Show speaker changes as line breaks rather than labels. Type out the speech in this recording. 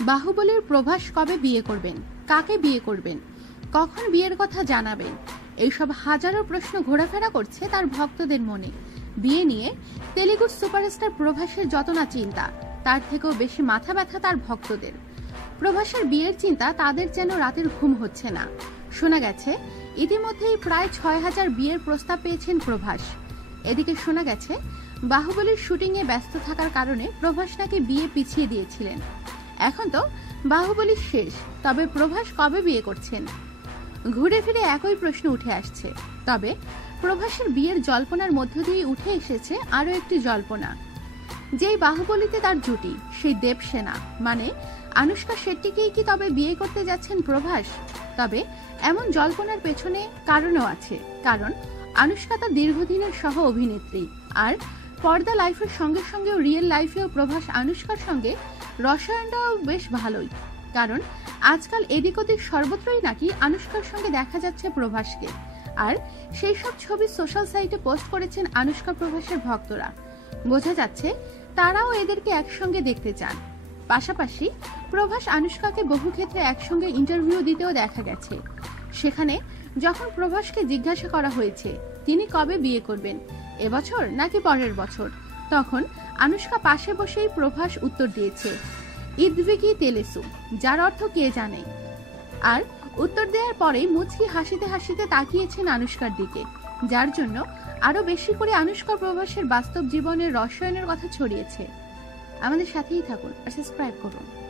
বাহুবলীর প্রভাস কবে বিয়ে করবেন? কাকে বিয়ে করবেন? কখন বিয়ের কথা জানাবেন? এইসব হাজারো প্রশ্ন ঘোরাফেরা করছে তার ভক্তদের মনে। বিয়ে নিয়ে তেলেগু সুপারস্টার প্রভাসের যত না চিন্তা, তার থেকেও বেশি মাথা ব্যথা তার ভক্তদের। প্রভাসের বিয়ের চিন্তা তাদের যেন রাতের ঘুম হচ্ছে না। শোনা গেছে, ইতিমধ্যেই প্রায় ছয় হাজার বিয়ের প্রস্তাব পেয়েছেন প্রভাস। এদিকে শোনা গেছে, বাহুবলীর শুটিংয়ে ব্যস্ত থাকার কারণে প্রভাস নাকি বিয়ে পিছিয়ে দিয়েছিলেন। এখন তো বাহুবলী শেষ, তবে প্রভাস কবে বিয়ে করছেন? ঘুরে ফিরে একই প্রশ্ন উঠে আসছে। তবে প্রভাসের বিয়ের জল্পনার মধ্য দিয়ে উঠে এসেছে আরও একটি জল্পনা। যেই বাহুবলীতে তার জুটি, সেই দেবসেনা মানে আনুষ্কা শেট্টিকেই কি তবে বিয়ে করতে যাচ্ছেন প্রভাস? তবে এমন জল্পনার পেছনে কারণও আছে, কারণ আনুষ্কা তার দীর্ঘদিনের সহ অভিনেত্রী, আর পর্দা লাইফের সঙ্গে সঙ্গেও রিয়েল লাইফেও প্রভাস আনুষ্কার সঙ্গে রসায়নটাও বেশ ভালোই। কারণ আজকাল এদিক ওদিক সর্বত্রই নাকি আনুষ্কার সঙ্গে দেখা যাচ্ছে প্রভাসকে। আর সেই সব ছবি সোশ্যাল সাইটে পোস্ট করেছেন আনুষ্কা প্রভাসের ভক্তরা। বোঝা যাচ্ছে তারাও এদেরকে একসঙ্গে দেখতে চান। পাশাপাশি প্রভাস আনুষ্কাকে বহু ক্ষেত্রে একসঙ্গে ইন্টারভিউ দিতেও দেখা গেছে। সেখানে যখন প্রভাসকে জিজ্ঞাসা করা হয়েছে, তিনি কবে বিয়ে করবেন? এবছর নাকি পরের বছর? তখন আনুষ্কা পাশে বসেই প্রভাস উত্তর দিয়েছে ইদভিকি তেলেসু, যার অর্থ কে জানে? আর উত্তর দেওয়ার পরেই মুচকি হাসিতে হাসিতে তাকিয়েছেন আনুষ্কার দিকে, যার জন্য আরও বেশি করে আনুষ্কা প্রভাসের বাস্তব জীবনের রসায়নের কথা ছড়িয়েছে। আমাদের সাথেই থাকুন আর সাবস্ক্রাইব করুন।